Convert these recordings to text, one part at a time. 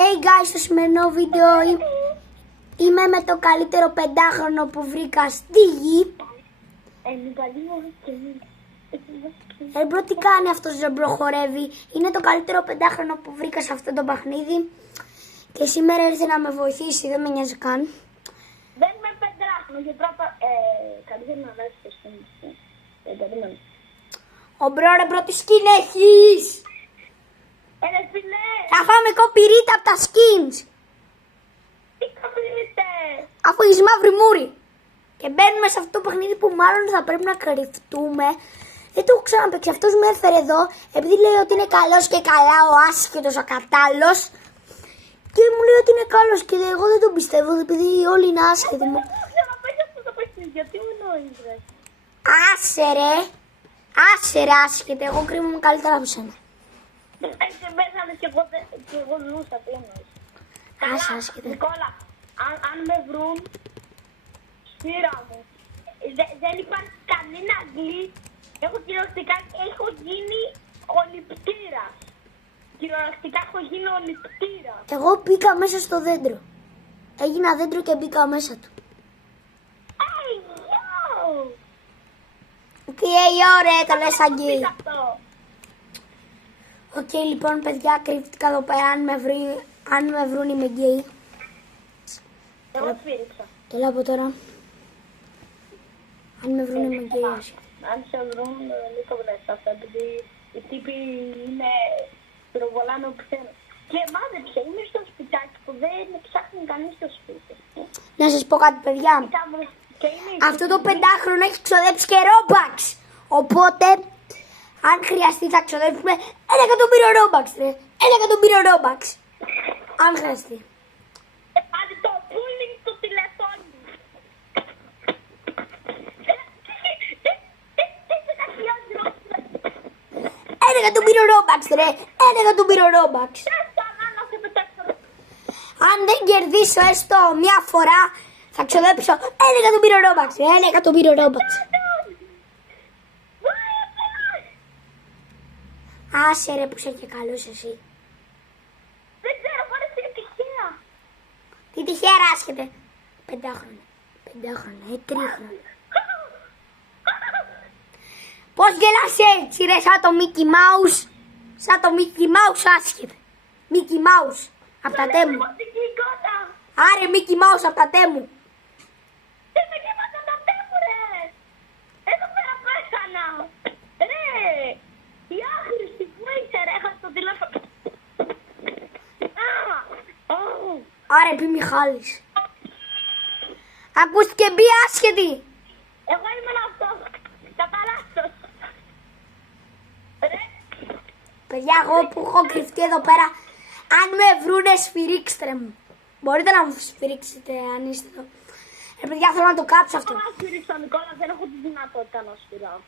Hey guys, στο σημερινό βίντεο είμαι με το καλύτερο πεντάχρονο που βρήκα στη γη. Μπρο, τι κάνει αυτός, Ζεμπρό, χορεύει. Είναι το καλύτερο πεντάχρονο που βρήκα σε αυτό το παιχνίδι. Και σήμερα ήρθε να με βοηθήσει, δεν με νοιάζει καν. Δεν είμαι πεντάχρονο, γιατί καλύτερα να δώσεις το σκηνή. Περίμενε. Ο μπρο, τι σκιν έχεις? Φίλε! Θα φάμε κοπηρίτα από τα skins. Τι κοπηρείτε! Αφού έχεις μαύρη μούρη. Και μπαίνουμε σε αυτό το παιχνίδι που μάλλον θα πρέπει να κρυφτούμε. Δεν το έχω ξαναπαίξει. Αυτός με έφερε εδώ επειδή λέει ότι είναι καλός και καλά ο άσχετος ο κατάλληλος. Και μου λέει ότι είναι καλός και εγώ δεν τον πιστεύω επειδή όλοι είναι άσχετοι. Δεν έχω ξαναπαίξει αυτό το παιχνίδι, γιατί μου εννοείς ρε. Άσε ρε άσχετε, εγώ κρύβομαι καλύτερα από σένα. Και πέσανε και εγώ ζούσα, τι εννοείς. Άσε άσχετε. Νικόλα, αν με βρουν, σπήρα μου. Δεν υπάρχει κανένα αγγλί. Κυριολεκτικά έχω γίνει ολιπτήρας. Κυριολεκτικά έχω γίνει ολιπτήρας. Εγώ μπήκα μέσα στο δέντρο. Έγινα δέντρο και μπήκα μέσα του. Hey, yo! Τι ωραία, το λες αγγί. Οκ, λοιπόν, παιδιά, κρύφτηκα εδώ πέρα. Αν με βρουν είμαι γκέι. Εγώ σφύριξα. Το λέω από τώρα. Αν με βρουν είμαι γκέι. Αν σε βρουν, μην το βρες αυτό, επειδή οι τύποι είναι πυροβολάνε όπου θέλουν. Και μάζεψε, είμαι στο σπιτάκι που δεν ψάχνει κανείς στο σπίτι. Να σας πω κάτι, παιδιά. Αυτό το πεντάχρονο έχει ξοδέψει και Robux. Οπότε, αν χρειαστεί θα ξοδέψουμε 1.000.000 Robux, ρε. 1.000.000 Robux. Αν χρειαστεί. Άντε το pooling του τηλεφώνου. 1.000.000 Robux, ρε. 1.000.000 Robux. Αν δεν κερδίσω έστω μια φορά, θα ξοδέψω 1.000.000 Robux. 1.000.000 Robux. Άσε ρε που είσαι και καλός εσύ. Δεν ξέρω, πάρε την τυχαία. Τι τυχαία άσχετε. Πεντάχρονα, τρίχρονα. Πώς γελάς έτσι ρε, σαν το Mickey Mouse. Σαν το Mickey Mouse άσχετε. Mickey Mouse, απ' τα τέμου. Άρε Mickey Mouse απ' τα τέμου. Δεν με γέμασα τα τέμου ρε. Εδώ πέρα πέσανα. Ρε, η άχρηστη που είσαι ρε, έχασα το τηλέφωνο. Άρε πει Μιχάλης. Ακούστηκε μπει άσχετη. Εγώ ήμουν αυτός. Κατά λάθος. Ρε. Παιδιά, εγώ που έχω κρυφτεί εδώ πέρα, αν με βρούνε σφυρίξτε μου. Μπορείτε να μου σφυρίξετε αν είστε εδώ. Ρε παιδιά, θέλω να το κάψω αυτό. Δεν θα σφυρίξω Νικόλα, δεν έχω τη δυνατότητα να σφυράω.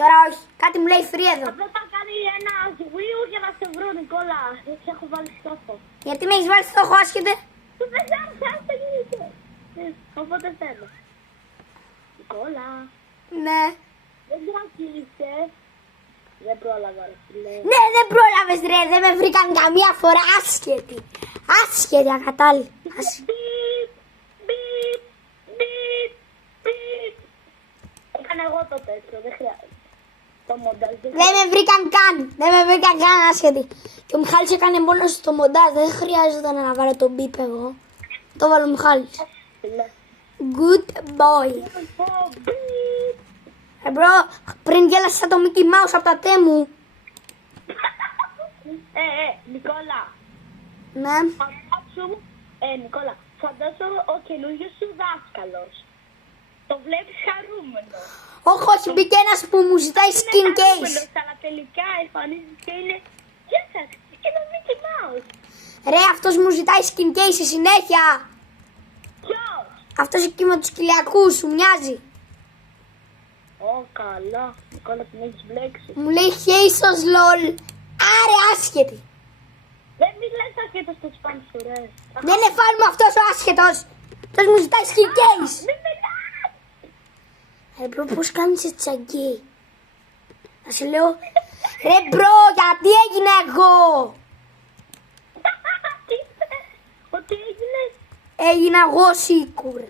Τώρα όχι, κάτι μου λέει free εδώ. Αυτό θα κάνει ένα ζουίου για να σε βρω Νικόλα. Έτσι έχω βάλει στόχο. Γιατί με έχεις βάλει στόχο άσχετε. Του δεν θα γίνεται. Οπότε θέλω. Νικόλα. Ναι. Δεν τρακείσαι. Δεν πρόλαβα ρε φίλε. Ναι, δεν πρόλαβες ρε, δεν με βρήκαν καμία φορά άσχετη. Άσχετη, ακατάλληλη. Μπιπ, μπιπ, μπιπ, μπιπ. Έκανα εγώ το τέτοιο, δεν χρειάζεται. Το μοντάζ. Δεν με βρήκαν καν, δεν με βρήκαν καν άσχετη. Και ο Μιχάλης έκανε μόνος στο μοντάζ, δεν χρειάζεται να βάλω τον μπιπ εγώ. Το βάλω ο Μιχάλης. Good boy. Μπρο, πριν γέλασα το Mickey Mouse από τα τέμου. Νικόλα. Ναι. Νικόλα, φαντάσου ο καινούργιος σου δάσκαλος. Το βλέπεις χαρούμενο. Όχι, μπήκε ένας που μου ζητάει skin case. Αλλά τελικά εμφανίζεται και είναι... Γεια σας, είναι το Mickey Mouse. Ρε, αυτός μου ζητάει skin case συνέχεια. Ποιος? Αυτός εκεί με τους κοιλιακούς, σου μοιάζει. Καλά. Νικόλα, την έχεις μπλέξει. Μου λέει χέισος λολ. Άρε άσχετη. Δεν μιλάς άσχετος στο σπάμ σου, ρε. Δεν είναι φαν μου αυτός ο άσχετος. Αυτός μου ζητάει skin case. Μην μιλάς. Μπρο, πώς κάνεις έτσι αγγί. Θα σε λέω, ρε μπρο, γιατί έγινα εγώ. Τι έγινα εγώ σίγουρ.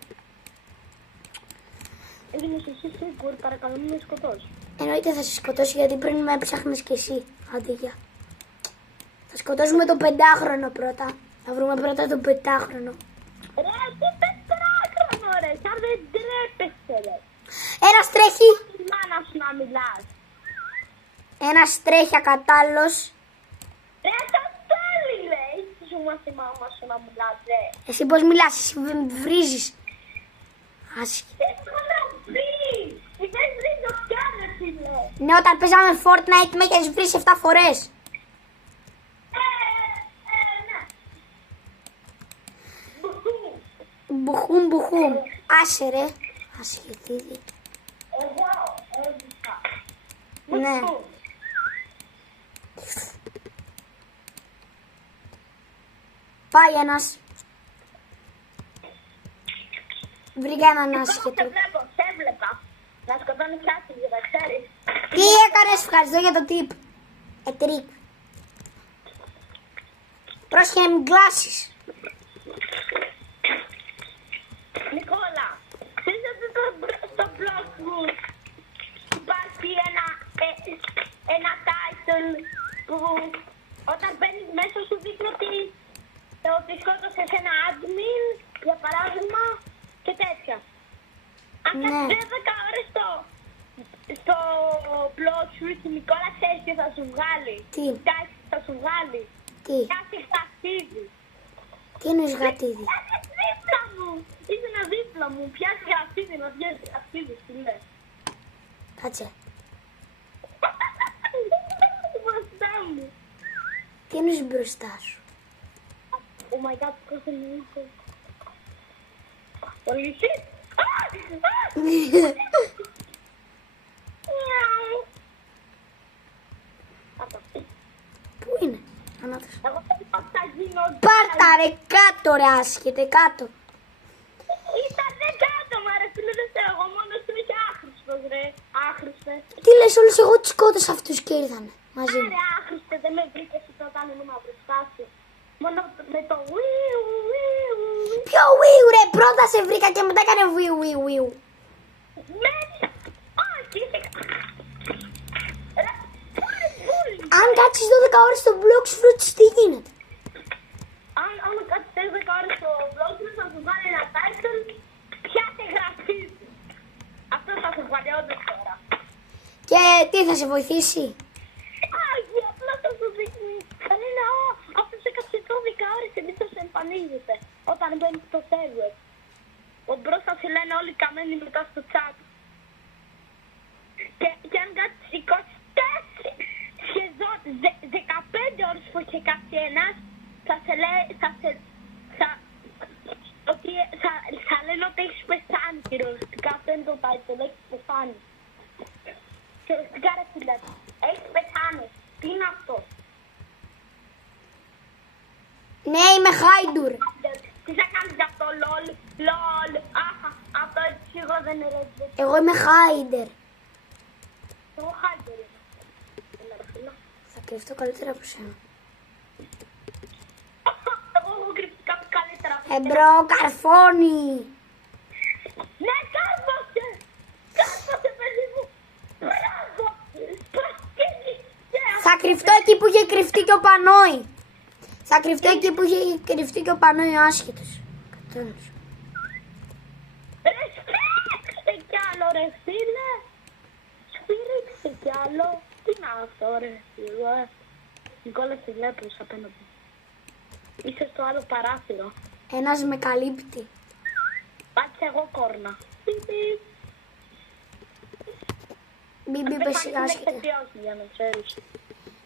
Έγινες εσύ σίγουρ, παρακαλώ μην με σκοτώσει. Εννοείται θα σε σκοτώσει γιατί πριν με έψαχνες κι εσύ. Άντε γεια. Θα σκοτώσουμε τον 5χρονο πρώτα. Θα βρούμε πρώτα τον 5χρονο. Ρε, τι 4χρονο ρε, σαν δεν τρέπεσαι ρε. Ένας τρέχει. Η μάνα σου να μιλάς. Ένας τρέχει ακατάλληλος. Ρε, τα θέλει ρε, είσαι σου μας η μάμα σου να μιλάς ρε. Εσύ πώς μιλάς, εσύ βρίζεις. Άσχη. Τι θα να βρεις, είχες βρει το πιάνε φίλε. Ναι, όταν παίζαμε Fortnite με έχεις βρει 7 φορές. Ναι. Μπουχού. Μπουχούμ, μπουχούμ. Άσε ρε. Ασχετίδη. Εγώ έζησα. Ναι. Μπουχού. Πάει ένας. Βρήκα έναν άσχετο. Σε βλέπω, σε έβλεπα. Να σκοτώνεις άσχημα, τα ξέρεις. Τι έκανες, ευχαριστώ για το tip. Τρίκ. Πρόσχε να μην κλάσεις. Νικόλα, ξέρεις ότι στο blog μου υπάρχει ένα title που όταν μπαίνεις μέσα σου δείχνει ότι σκότωσες ένα admin, για παράδειγμα, και τέτοια. Αν Ναι. κάτσεις 10 ώρες στο blog σου, η Νικόλα ξέρεις τι θα σου βγάλει. Τι? Κάτι θα σου βγάλει. Τι, Κάτι γραφίδι. τι εννοείς γατίδι. Είσαι δίπλα μου. Είσαι ένα δίπλα μου. Πιάσει γραφίδι να βγαίνει γραφίδι, τι λες. Κάτσε. Μπροστά μου. Τι εννοείς μπροστά σου. Oh my god, πώς είναι αυτό. Πολύ shit. Πού είναι. Ανάθεσα. Εγώ δεν θα γίνω. Πάρτα ρε κάτω ρε άσχετε κάτω. Ήτανε κάτω μου ρε φίλε, δεν ξέρω, εγώ μόνος του είσαι άχρηστος ρε. Άχρηστε. Τι λες όλους, εγώ τους σκότωσα αυτούς και ήρθανε μαζί μου. Άρε άχρηστε, δεν με βρήκες όταν ήμουν μπροστά σου. Μόνο με το βίου, βίου, βίου. Ποιο βίου ρε, πρώτα σε βρήκα και μετά έκανε βίου βίου βίου. Μέσα. Όχι, είσαι... Ρε, πούλη. Αν κάτσεις 12 ώρες στο blog σου φρούτς, τι γίνεται. Αν κάτσεις 10 ώρες στο vlog σου θα σου βάλει ένα title, πιάσε γραφίδι. Αυτό θα σου βάλει όντως τώρα. Και τι θα σε βοηθήσει. Άγιε, απλά θα σου δείχνει. Αν είναι, αυτός έκατσε 12 ώρες συνήθως εμφανίζεται όταν μπαίνεις στο server. Ο μπρος θα σε λένε όλοι καμένοι μετά στο chat. Και αν κάτσεις 24, σχεδόν 15 ώρες που είχε κάτσει ένας, θα λένε ότι έχεις πεθάνει κυριολεκτικά. Αυτό είναι το title, έχεις πεθάνει. Κυριολεκτικά ρε φίλε, έχεις πεθάνει. Τι είναι αυτό. Ναι, είμαι Χάιντουρ. Τι θα κάνεις γι' αυτό, lol, lol, άχα, αυτό σίγουρα δεν είναι ρε. Εγώ είμαι Χάιντερ. Εγώ χάιντερ είμαι. Έλα ρε φίλε. Θα κρυφτώ καλύτερα από σένα. Εγώ έχω κρυφτεί κάτι καλύτερα. Εμπρό, καρφώνει. Ναι, κάρβασε! Κάρβασε, παιδί μου! Μπράβο! Θα κρυφτώ εκεί που είχε κρυφτεί και ο Πανόη. Θα κρυφτώ εκεί που είχε κρυφτεί και ο Πανόη ο άσχετος. Κατάλαβες. Ρε, σφίριξε κι άλλο ρε φίλε! Σφίριξε κι άλλο! Τι είναι αυτό ρε φίλε! Νικόλα, σε βλέπω απέναντι. Είσαι στο άλλο παράθυρο. Ένας με καλύπτει. Πάτσε εγώ κόρνα. Μπιμπι πέσει άσχετα. Για να ξέρεις.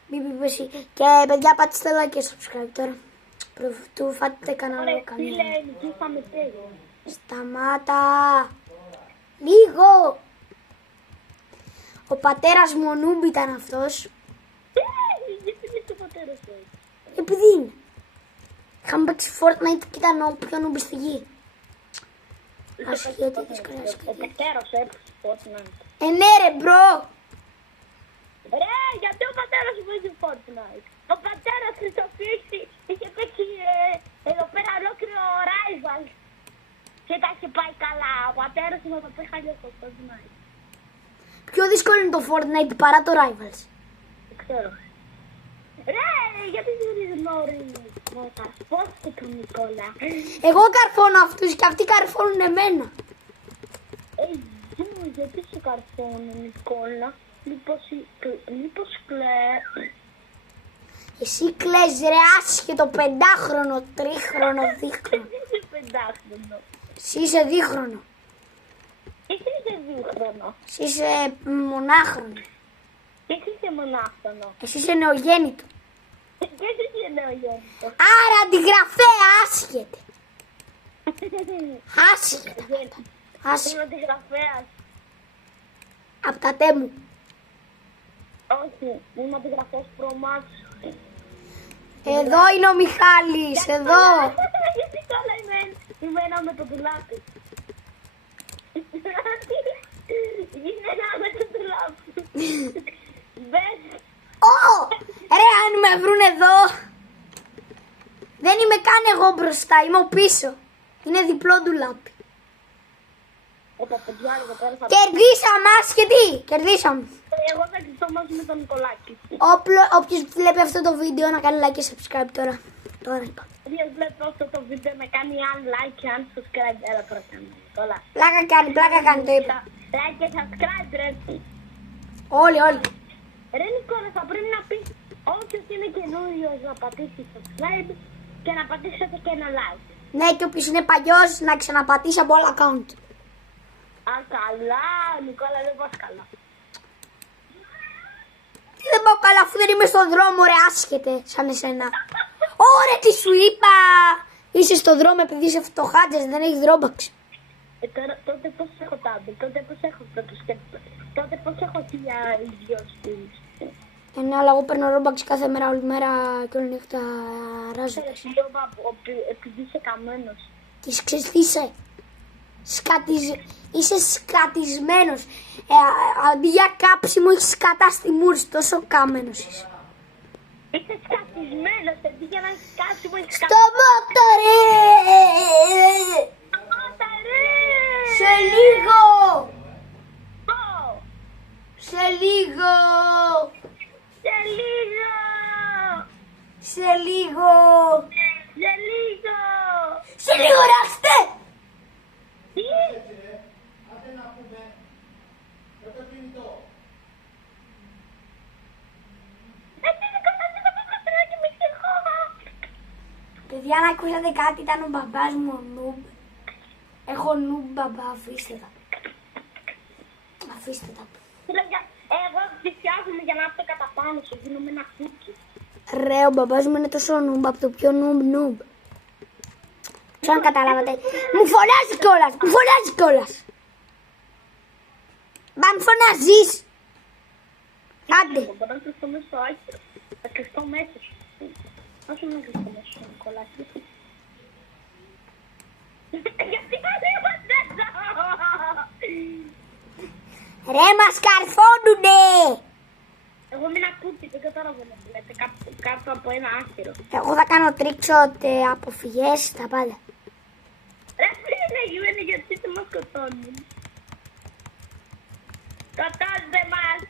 Μπιμπι πέσει. Και παιδιά πατήστε like και subscribe τώρα. Προφτού φάτε κανένα Ωραία, κανένα. φίλε, νικήσαμε τέλειο. Σταμάτα. Λίγο. Ο πατέρας μου ο Νούμπ ήταν αυτός. Γιατί είναι το πατέρα σου. Επειδή είναι. Είχαμε παίξει Fortnite και ήταν ο πιο Νούμπ στη γη. Ασχέτη, δύσκολα, Ο ασχέτη. πατέρας σου έπαιξε Fortnite. Ναι ρε μπρο. Ρε, γιατί ο πατέρας σου παίζει Fortnite. Ο πατέρας σου είχε παίξει εδώ πέρα ολόκληρο Rivals. Και τα έχει πάει καλά. Ο πατέρας μου το πέχανε στο Fortnite. Πιο δύσκολο είναι το Fortnite παρά το Rivals. Δεν ξέρω. Ρε, γιατί δεν γνωρίζεις με καρφός και τον Νικόλα. Εγώ καρφώνω αυτούς και αυτοί καρφώνουν εμένα. Γιατί σε καρφώνω, Νικόλα. Μήπως κλαίς. Εσύ κλαις ρε άσχετο 5χρονο, 3χρονο, 2χρονο. Εσύ είσαι 5χρονο. Εσύ είσαι 2χρονο. Εσύ είσαι 2χρονο. Εσύ είσαι μονάχρονο. Εσύ είσαι μονάχονο. Εσύ είσαι νεογέννητο. Και εσύ είσαι νεογέννητο. Άρα αντιγραφέα άσχετε. Άσχετα. Άσχετα. Είμαι αντιγραφέας. Απ' τα τέ μου. Όχι, είμαι αντιγραφέας προμάς. Εδώ είναι ο Μιχάλης, εδώ. Γιατί καλά είμαι ένα με το πουλάτι. Είναι ένα με το πουλάτι. Μπες. Ρε αν με βρουν εδώ. Δεν είμαι καν εγώ μπροστά, είμαι ο πίσω. Είναι διπλό ντουλάπι. Τα παιδιά εδώ πέρα θα... Κερδίσαμε άσχετη, κερδίσαμε. Εγώ θα κρυφτώ μαζί με τον Νικολάκη. Όποιος βλέπει αυτό το βίντεο να κάνει like και subscribe τώρα. Τώρα είπα. Όποιος βλέπει αυτό το βίντεο να κάνει αν like και αν subscribe. Έλα τώρα κάνω, Νικόλα. Πλάκα κάνει, το είπα. Like και subscribe ρε. Όλοι. Ρε Νικόλα, θα πρέπει να πεις όποιος είναι καινούριος να πατήσει subscribe και να πατήσετε και ένα like. Ναι, και όποιος είναι παλιός να ξαναπατήσει από άλλο account. Α, καλά, Νικόλα, δεν πας καλά. Τι δεν πάω καλά αφού δεν είμαι στον δρόμο ρε άσχετε σαν εσένα. Ωραία τι σου είπα. Είσαι στον δρόμο επειδή είσαι φτωχάτζες, δεν έχεις Robux. Τώρα, τότε πώς έχω τάμπι, τότε πώς έχω πρωτοσκέπτο, τότε πώς έχω 1000 ιδιότητες. Ναι, αλλά εγώ παίρνω Robux κάθε μέρα, όλη μέρα και όλη νύχτα ράζω. Επειδή είσαι καμένος. Και ξέρεις τι είσαι. Είσαι σκατισμένος. Αντί για κάψιμο έχεις σκατά στη μούρη, τόσο κάμενος είσαι. Είσαι σκατισμένος, αντί για να σκάψει μου έχεις Στο μότορε! Σε λίγο! Σε λίγο! Σε λίγο! Σε λίγο! Σε λίγο! Σε λίγο ράστε! Τι? Παιδιά, να ακούσατε κάτι, ήταν ο μπαμπάς μου ο Νουμπ. Έχω Νουμπ μπαμπά, αφήστε τα. Αφήστε τα. Εγώ φτιάχνουμε για να έρθω κατά πάνω σου, δίνουμε ένα κούκι. Ρε, ο μπαμπάς μου είναι τόσο Νουμπ, από το πιο Νουμπ. Ξέρω αν καταλάβατε. Μου φωνάζει κιόλας, Μα μου φωνάζεις. Άντε. Μπορώ να κρυφτώ μέσα στο άκυρο. Θα κρυφτώ μέσα σου. Όσο να κρυφτώ μέσα στο Νικολάκη. Γιατί δεν είμαστε Ρε, μας καρφώνουνε. Εγώ είμαι ένα κούκι, δεν καταλαβαίνω τι λέτε. Κάτω από ένα άχυρο. Εγώ θα κάνω τρίξοτ, αποφυγές, τα πάντα. Ρε φίλε, γιουένε γιατί δεν μας σκοτώνουν. Σκοτώστε μας.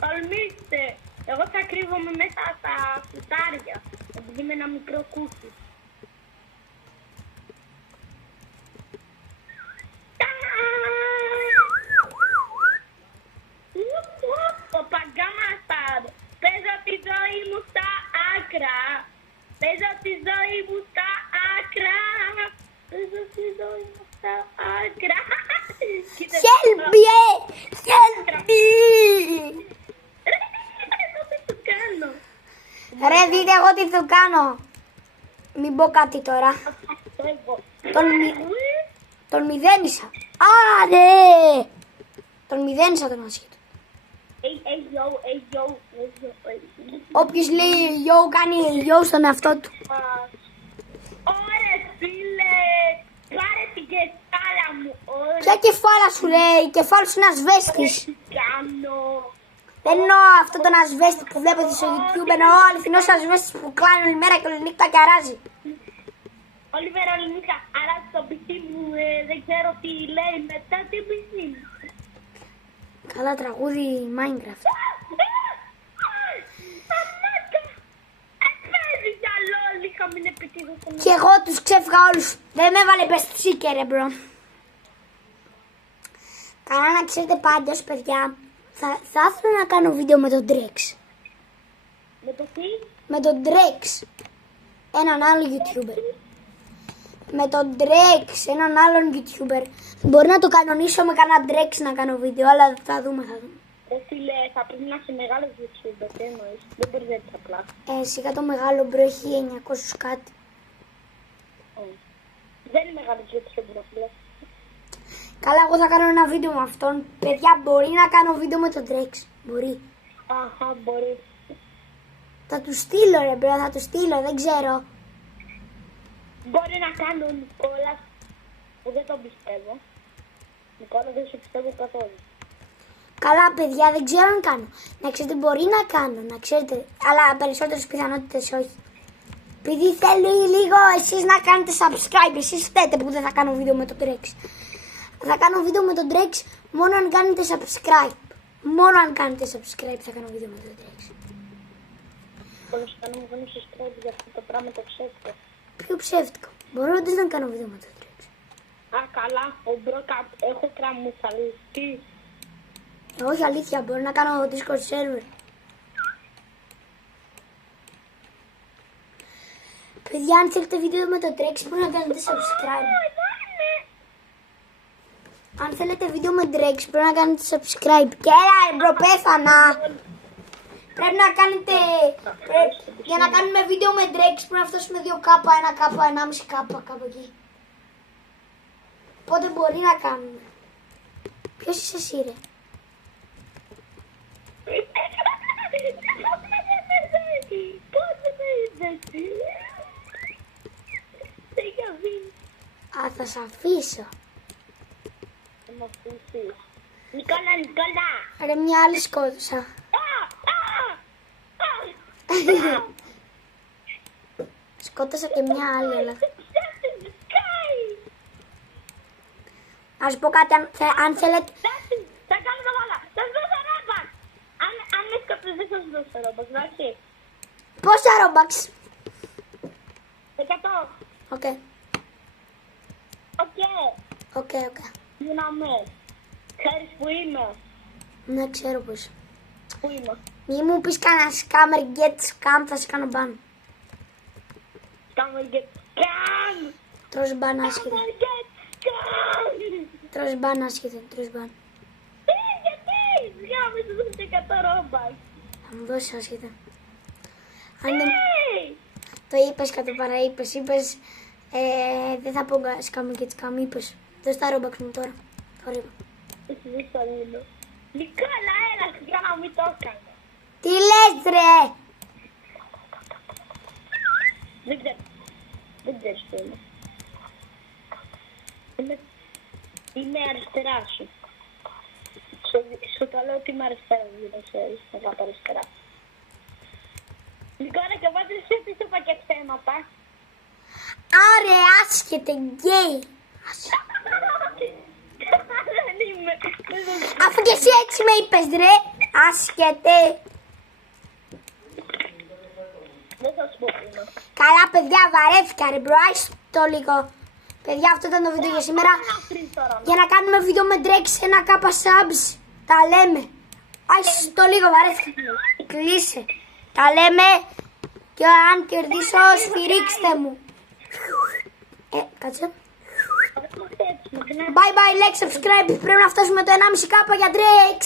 Τολμήστε. Εγώ θα κρύβομαι μέσα στα φυτάρια. Επειδή είμαι ένα μικρό κούκι. Ο Παγκάμασταρ. Παίζω τη ζωή μου στα άκρα. Παίζω τη ζωή μου στα άκρα. Παίζω τη ζωή μου στα άκρα. Help me! Help me! Εγώ τι του κάνω. Ρε, δείτε εγώ τι του κάνω. Μην πω κάτι τώρα. Τον μηδένισα. Άρε! Τον μηδένισα τον άσχετο. Όποιος λέει yo κάνει yo στον εαυτό του. Ωραία φίλε, πάρε την κεφάλα μου. Ποια κεφάλα σου λέει, κεφάλα σου είναι ασβέστης. Τι κάνω. Δεν εννοώ αυτό τον ασβέστη που βλέπετε στο YouTube, εννοώ αληθινός ασβέστης που κλάνει όλη μέρα και όλη νύχτα και αράζει. Όλη η Βερολίνικα, άρα στο πισί μου δεν ξέρω τι λέει μετά την πισίνα. Καλά τραγούδι Minecraft. Αμάτα! Παίζει κι άλλο, λίγα μην επιτύχω. Και εγώ τους ξέφυγα όλους. Δεν με έβαλε best seeker, ρε μπρο. Καλά να ξέρετε πάντως, παιδιά, θα ήθελα να κάνω βίντεο με τον Drex. Με το τι? Με τον Drex. Έναν άλλο YouTuber. Με τον Drex, έναν άλλον YouTuber. Μπορεί να το κανονίσω με κανένα Drex να κάνω βίντεο, αλλά θα δούμε, θα δούμε. Φίλε, θα πρέπει να είσαι μεγάλος YouTuber, τι εννοείς? Δεν μπορείς έτσι απλά. Σιγά το μεγάλο μπρο έχει 900 κάτι. Δεν είναι μεγάλος YouTuber, φίλε. Καλά, εγώ θα κάνω ένα βίντεο με αυτόν. Παιδιά, μπορεί να κάνω βίντεο με τον Drex. Μπορεί. Αχα, μπορεί. Θα του στείλω, ρε μπρο, θα του στείλω, δεν ξέρω. Μπορεί να κάνω ο Νικόλας, που δεν τον πιστεύω. Νικόλα, δεν σε πιστεύω καθόλου. Καλά, παιδιά, δεν ξέρω αν κάνω. Να ξέρετε, μπορεί να κάνω, να ξέρετε. Αλλά περισσότερες πιθανότητες όχι. Επειδή θέλει λίγο εσείς να κάνετε subscribe. Εσείς φταίτε που δεν θα κάνω βίντεο με τον Drex. Θα κάνω βίντεο με τον Drex μόνο αν κάνετε subscribe. Μόνο αν κάνετε subscribe θα κάνω βίντεο με τον Drex. Όλο σου κάνω μόνο subscribe για αυτό το πράγμα το ψεύτικο. Πιο ψεύτικο. Μπορώ όντως να κάνω βίντεο με τον Drex. Α, καλά, ο Μπρόκα, έχω κραμμουθαλιστεί. Όχι, αλήθεια, μπορώ να κάνω Discord server. Παιδιά, αν θέλετε βίντεο με τον Drex μπορεί να κάνετε subscribe. Αν θέλετε βίντεο με Drex πρέπει να κάνετε subscribe. Και έλα, μπρο, πέθανα. Πρέπει να κάνετε... Για να κάνουμε βίντεο με Drex πρέπει να φτάσουμε 2K, 1K, 1,5K, κάπου εκεί. Οπότε μπορεί να κάνουμε. Ποιος είσαι εσύ, ρε? Α, θα σ' αφήσω. Θα με αφήσεις. Νικόλα, Νικόλα! Ρε, μια άλλη σκότωσα. Σκότωσα και μια άλλη, αλλά... Να σου πω κάτι, αν θέλετε... Θα κάνω το βάλα. Θα σου δώσω ρόμπαξ. Αν με σκοτώσεις δεν θα σου δώσω ρόμπαξ, εντάξει. Πόσα Robux? 100. Οκ, Οκ. οκ. Γίναμε. Ξέρεις που είμαι. Ναι, ξέρω πώς. Πού είμαι. Μη μου πεις κανένα scammer, get scam, θα σε κάνω ban. Σκάμερ και σκάμ. Τρως ban άσχετα. Σκάμερ και σκάμ. Τρως ban άσχετα, τρως ban. Γιατί. Σκάμερ σου δώσε 100 ρόμπαξ. Θα μου δώσεις άσχετα. Αν δεν... Hey. Το είπες κατά παραείπες, είπες δεν θα πω scammer, get scam, είπες. Δώσ' τα Robux μου τώρα. Ωραία. Εσύ δεν θα λύνω. Νικόλα, έλα, για να μην το έκανα. Τι λες, ρε? Δεν ξέρω. Δεν ξέρεις τι είναι. Είμαι αριστερά σου. Σου το λέω ότι είμαι αριστερά, δεν ξέρεις, θα πάω αριστερά. Νικόλα, και βάζεις εσύ τι σου είπα και ψέματα. Άρε, άσχετε, γκέι. Δεν είμαι. Αφού και εσύ έτσι με είπες, ρε. Άσχετε. Δεν θα σου πω τι είναι. Καλά, παιδιά, βαρέθηκα, ρε, μπρο. Το λίγο. Παιδιά, αυτό ήταν το βίντεο για σήμερα. Για να κάνουμε βίντεο με Drex 1K subs. Τα λέμε. Το λίγο, βαρέθηκα. Κλείσε. Τα λέμε. Και αν κερδίσω, σφυρίξτε μου. Κάτσε. Bye bye, like, subscribe. Πρέπει να φτάσουμε το 1,5K για Drex.